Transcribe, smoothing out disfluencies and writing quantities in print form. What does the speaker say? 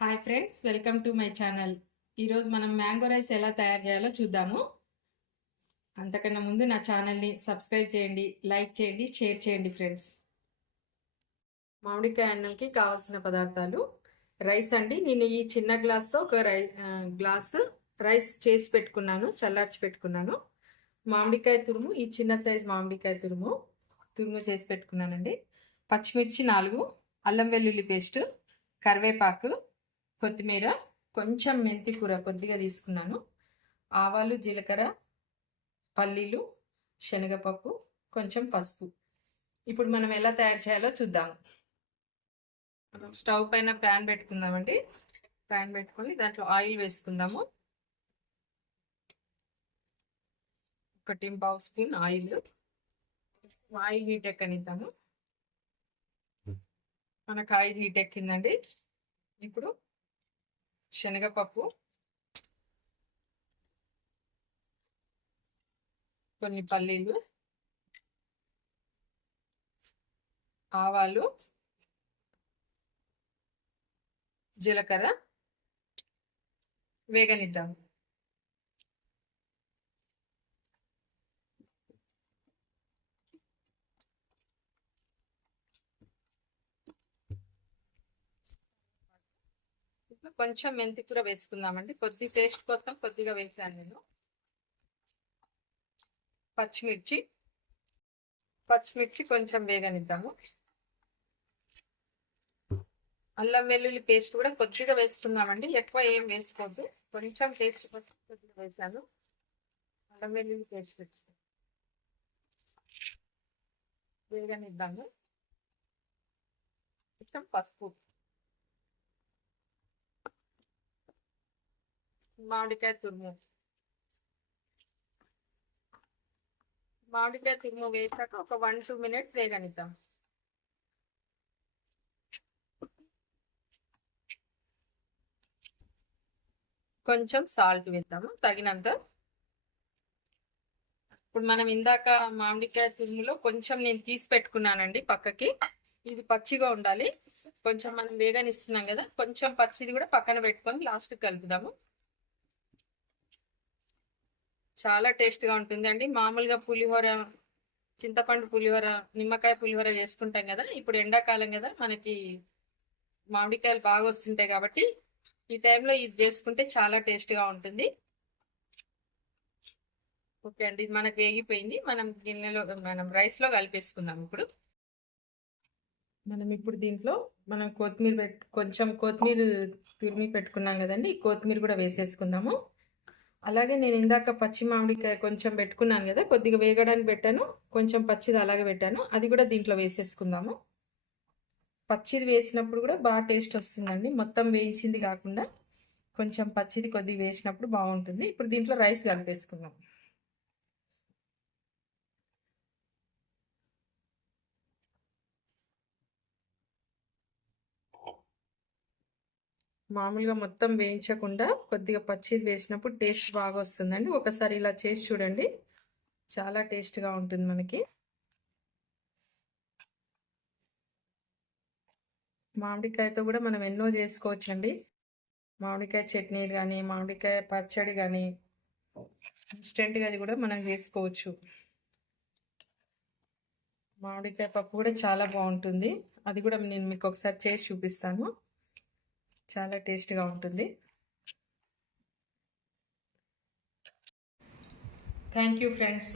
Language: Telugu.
Hi friends, welcome to my channel. ఈరోజు మనం మ్యాంగో రైస్ ఎలా తయారు చేయాలో చూద్దాము. అంతకన్నా ముందు నా ఛానల్ని సబ్స్క్రైబ్ చేయండి, లైక్ చేయండి, షేర్ చేయండి ఫ్రెండ్స్. మామిడికాయ అన్నంకి కావాల్సిన పదార్థాలు: రైస్ అండి. నేను ఈ చిన్న గ్లాస్తో ఒక గ్లాసు రైస్ చేసి పెట్టుకున్నాను, చల్లార్చి పెట్టుకున్నాను. మామిడికాయ తురుము, ఈ చిన్న సైజ్ మామిడికాయ తురుము చేసి పెట్టుకున్నానండి. పచ్చిమిర్చి 4, అల్లం వెల్లుల్లి పేస్టు, కరివేపాకు, కొత్తిమీర, కొంచెం మెంతి కూర కొద్దిగా తీసుకున్నాను, ఆవాలు, జీలకర్ర, పల్లీలు, శనగపప్పు, కొంచెం పసుపు. ఇప్పుడు మనం ఎలా తయారు చేయాలో చూద్దాము. స్టవ్ పైన ప్యాన్ పెట్టుకుందామండి. ప్యాన్ పెట్టుకొని దాంట్లో ఆయిల్ వేసుకుందాము. 1.5 స్పూన్ ఆయిల్ హీట్ ఎక్కనిద్దాము. మనకు ఆయిల్ హీట్ ఎక్కిందండి. ఇప్పుడు శనగపప్పు, కొన్ని పల్లీలు, ఆవాలు, జీలకర్ర వేగనిద్దాము. కొంచెం మెంతి కూర వేసుకుందామండి. కొద్ది టేస్ట్ కోసం కొద్దిగా వేసాను నేను. పచ్చిమిర్చి కొంచెం వేగనిద్దాము. అల్లం వెల్లుల్లి పేస్ట్ కూడా కొద్దిగా వేసుకుందామండి, ఎక్కువ ఏం వేసుకోవద్దు. కొంచెం టేస్ట్ కోసం కొద్దిగా వేసాను. అల్లం వెల్లుల్లి పేస్ట్ వేగనిద్దాము. కొంచెం పసుపు, మామిడికాయ తురుము వేసాక ఒక 1-2 మినిట్స్ వేగనిద్దాం. కొంచెం సాల్ట్ వేద్దాము తగినంత. ఇప్పుడు మనం ఇందాక మామిడికాయ తురుములో కొంచెం నేను తీసి పెట్టుకున్నానండి పక్కకి. ఇది పచ్చిగా ఉండాలి. కొంచెం మనం వేగనిస్తున్నాం కదా, కొంచెం పచ్చిది కూడా పక్కన పెట్టుకొని లాస్ట్కి కలుపుదాము. చాలా టేస్ట్గా ఉంటుందండి. మామూలుగా పులిహోర, చింతపండు పులిహోర, నిమ్మకాయ పులిహోర చేసుకుంటాం కదా. ఇప్పుడు ఎండాకాలం కదా, మనకి మామిడికాయలు బాగా వస్తుంటాయి కాబట్టి ఈ టైంలో ఇది చేసుకుంటే చాలా టేస్ట్గా ఉంటుంది. ఓకే అండి, మనకు వేగిపోయింది. మనం రైస్లో కలిపేసుకుందాం. ఇప్పుడు దీంట్లో మనం కొంచెం కొత్తిమీర తురిమి పెట్టుకున్నాం కదండి, ఈ కొత్తిమీర కూడా వేసేసుకుందాము. అలాగే నేను ఇందాక పచ్చి మామిడికాయ కొంచెం పెట్టుకున్నాను కదా, కొద్దిగా వేగడానికి పెట్టాను, కొంచెం పచ్చిది అలాగే పెట్టాను, అది కూడా దీంట్లో వేసేసుకుందాము. పచ్చిది వేసినప్పుడు కూడా బాగా టేస్ట్ వస్తుందండి, మొత్తం వేయించింది కాకుండా కొంచెం పచ్చిది కొద్దిగా వేసినప్పుడు బాగుంటుంది. ఇప్పుడు దీంట్లో రైస్ కలిపేసుకుందాం. మామూలుగా మొత్తం వేయించకుండా కొద్దిగా పచ్చిది వేసినప్పుడు టేస్ట్ బాగా వస్తుందండి. ఒకసారి ఇలా చేసి చూడండి, చాలా టేస్ట్గా ఉంటుంది మనకి. మామిడికాయతో కూడా మనం ఎన్నో చేసుకోవచ్చండి. మామిడికాయ చట్నీలు కానీ, మామిడికాయ పచ్చడి కానీ, ఇన్స్టెంట్గా అది కూడా మనం చేసుకోవచ్చు. మామిడికాయ పప్పు కూడా చాలా బాగుంటుంది. అది కూడా నేను మీకు ఒకసారి చేసి చూపిస్తాను. చాలా టేస్ట్గా ఉంటుంది. Thank you friends.